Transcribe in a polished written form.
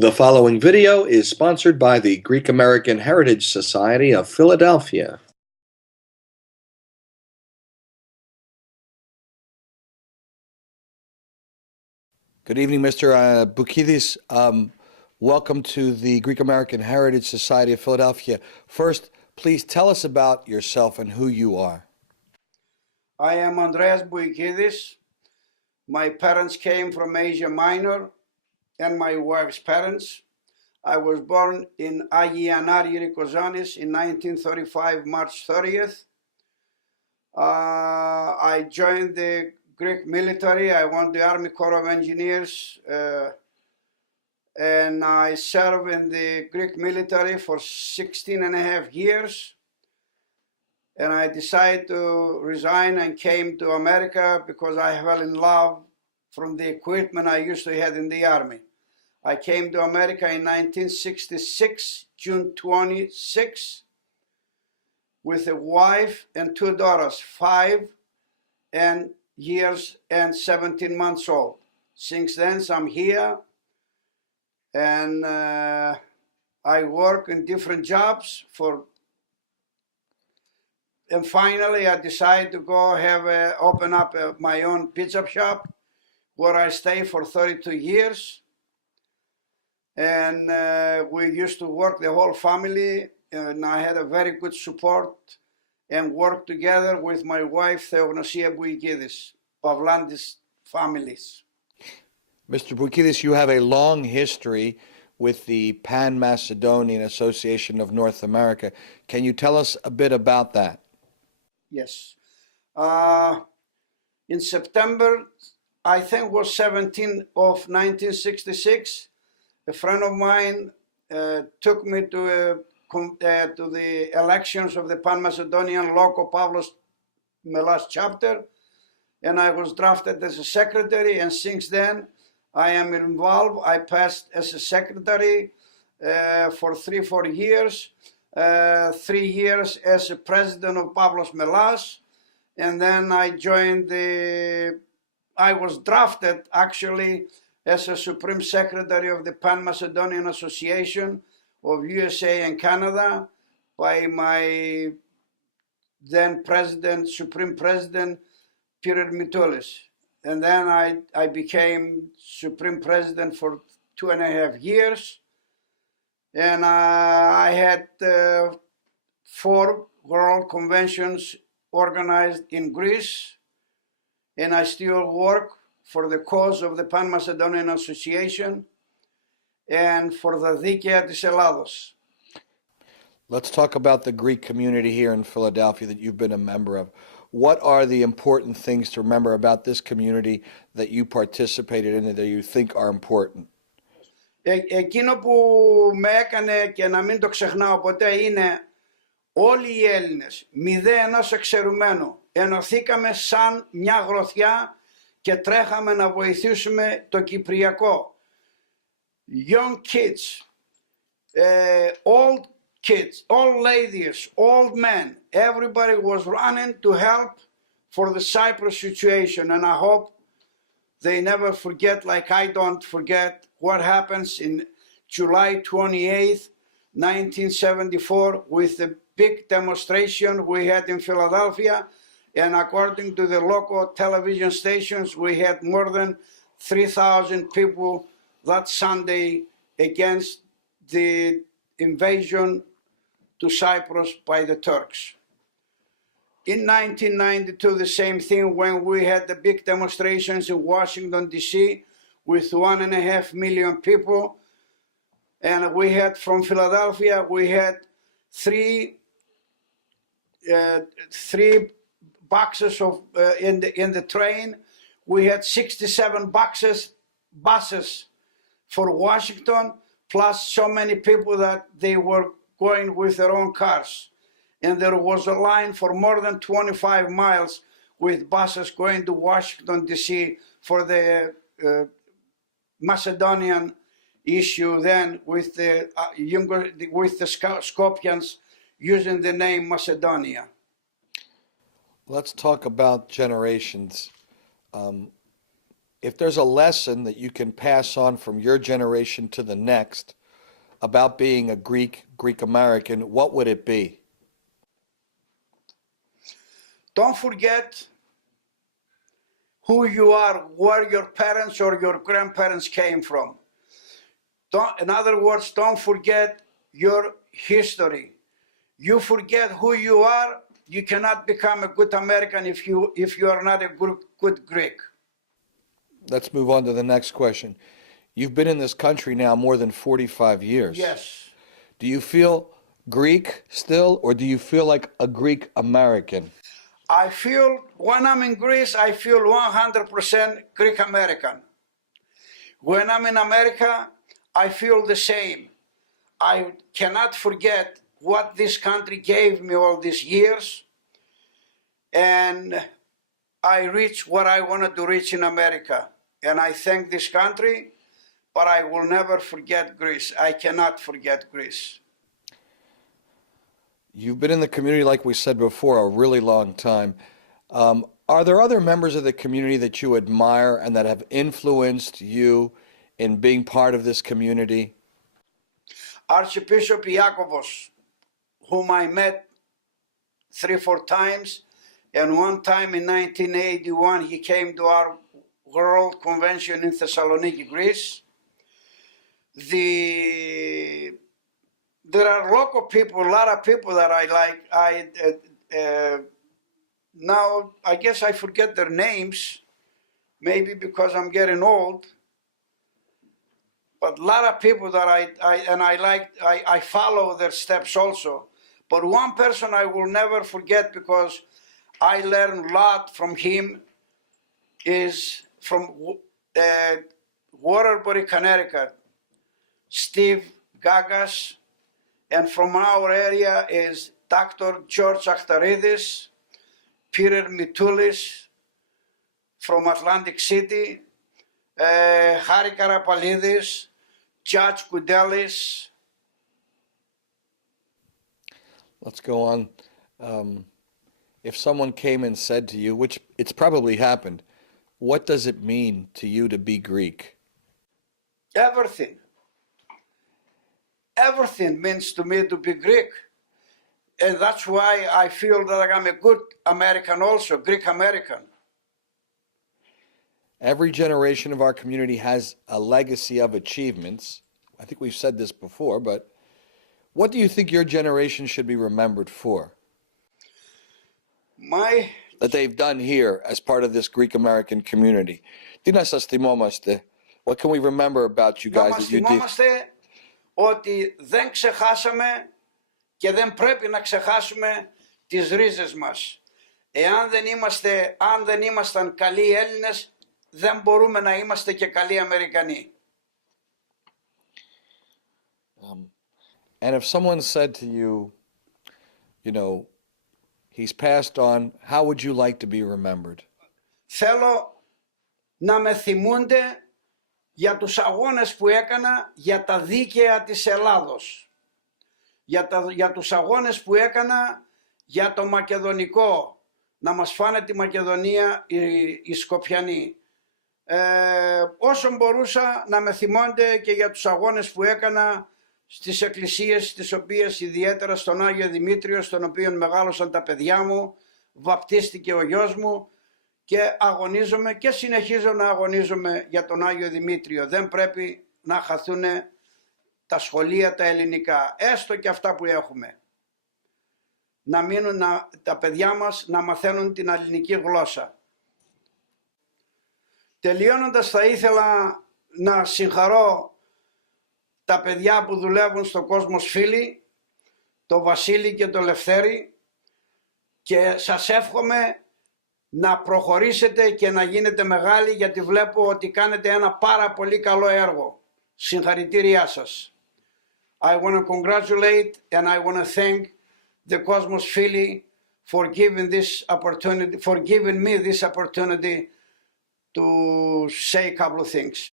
The following video is sponsored by the Greek American Heritage Society of Philadelphia. Good evening, Mr. Bouikidis. Welcome to the Greek American Heritage Society of Philadelphia. First, please tell us about yourself and who you are. I am Andreas Bouikidis. My parents came from Asia Minor and my wife's parents. I was born in Agianari Rikozanis in 1935, March 30th. I joined the Greek military. I won the Army Corps of Engineers and I served in the Greek military for 16 and a half years. And I decided to resign and came to America because I fell in love from the equipment I used to have in the Army. I came to America in 1966, June 26, with a wife and two daughters, 5 years and 17 months old. Since then, I'm here and I work in different jobs and finally I decided to go open up my own pizza shop where I stay for 32 years. And we used to work the whole family, and I had a very good support and worked together with my wife, Andreas Bouikidis, Pavlandis families. Mr. Bouikidis, you have a long history with the Pan-Macedonian Association of North America. Can you tell us a bit about that? Yes. In September, I think it was 17 of 1966, a friend of mine took me to the elections of the Pan-Macedonian Local Pavlos Melas chapter, and I was drafted as a secretary, and since then I am involved. I passed as a secretary for 3-4 years, 3 years as a president of Pavlos Melas, and then I joined I was drafted actually as a Supreme Secretary of the Pan-Macedonian Association of USA and Canada by my then President, Supreme President, Pyrir Mitoulis. And then I became Supreme President for 2.5 years. And I had 4 world conventions organized in Greece. And I still work for the cause of the Pan-Macedonian Association and for the Δίκαια της Ελλάδος. Let's talk about the Greek community here in Philadelphia that you've been a member of. What are the important things to remember about this community that you participated in and that you think are important? Εκείνο που με έκανε και να μην το ξεχνάω ποτέ είναι όλοι οι Έλληνες, μηδέν εξαιρουμένου, ενωθήκαμε σαν μια γροθιά και τρέχαμε να βοηθήσουμε το Κυπριακό. Young kids, old kids, old ladies, old men, everybody was running to help for the Cyprus situation, and I hope they never forget, like I don't forget, what happens in July 28th, 1974 with the big demonstration we had in Philadelphia. And according to the local television stations, we had more than 3,000 people that Sunday against the invasion to Cyprus by the Turks. In 1992, the same thing when we had the big demonstrations in Washington, D.C. with 1.5 million people. And we had from Philadelphia, we had three boxes of in the train. We had 67 buses for Washington, plus so many people that they were going with their own cars. And there was a line for more than 25 miles with buses going to Washington, D.C. for the Macedonian issue then with the Skopjans using the name Macedonia. Let's talk about generations. If there's a lesson that you can pass on from your generation to the next about being a Greek American, what would it be? Don't forget who you are, where your parents or your grandparents came from. In other words, don't forget your history. You forget who you are, you cannot become a good American if you are not a good Greek. Let's move on to the next question. You've been in this country now more than 45 years. Yes. Do you feel Greek still, or do you feel like a Greek American? I feel, when I'm in Greece, I feel 100% Greek American. When I'm in America, I feel the same. I cannot forget what this country gave me all these years, and I reached what I wanted to reach in America. And I thank this country, but I will never forget Greece. I cannot forget Greece. You've been in the community, like we said before, a really long time. Are there other members of the community that you admire and that have influenced you in being part of this community? Archbishop Iakovos, whom I met 3-4 times, and one time in 1981 he came to our World Convention in Thessaloniki, Greece. There are a lot of people that I like. Now I guess I forget their names, maybe because I'm getting old. But a lot of people that I follow their steps also. But one person I will never forget because I learned a lot from him is from Waterbury, Connecticut, Steve Gagas, and from our area is Dr. George Achtaridis, Peter Mitoulis from Atlantic City, Harry Karapalidis, Judge Kudelis. Let's go on. If someone came and said to you, which it's probably happened, what does it mean to you to be Greek? Everything. Everything means to me to be Greek. And that's why I feel that I'm a good American also, Greek American. Every generation of our community has a legacy of achievements. I think we've said this before, but what do you think your generation should be remembered for? That they've done here as part of this Greek American community. What can we remember about you guys that you did? Ότι δεν ξεχάσαμε και δεν πρέπει να ξεχάσουμε τις ρίζες μας. Αν δεν ήμασταν καλοί Έλληνες, δεν μπορούμε να είμαστε και καλοί Αμερικανοί. And if someone said to you, you know, he's passed on, how would you like to be remembered? Θέλω να με θυμούνται για τους αγώνες που έκανα για τα δίκαια της Ελλάδος. Για τους αγώνες που έκανα για το μακεδονικό. Να μας φάνε τη Μακεδονία οι Σκοπιανοί. Όσο μπορούσα να με θυμώνται και για τους αγώνες που έκανα στις εκκλησίες τις οποίες ιδιαίτερα στον Άγιο Δημήτριο, στον οποίο μεγάλωσαν τα παιδιά μου, βαπτίστηκε ο γιος μου και αγωνίζομαι και συνεχίζω να αγωνίζομαι για τον Άγιο Δημήτριο. Δεν πρέπει να χαθούν τα σχολεία τα ελληνικά, έστω και αυτά που έχουμε. Να μείνουν τα παιδιά μας να μαθαίνουν την ελληνική γλώσσα. Τελειώνοντας θα ήθελα να συγχαρώ τα παιδιά που δουλεύουν στο Κόσμος Φίλη, το Βασίλη και το Λευθέρη, και σας εύχομαι να προχωρήσετε και να γίνετε μεγάλοι, γιατί βλέπω ότι κάνετε ένα πάρα πολύ καλό έργο. Συγχαρητήριά σας. I want to congratulate and I want to thank the Cosmos Philly for giving me this opportunity to say a couple of things.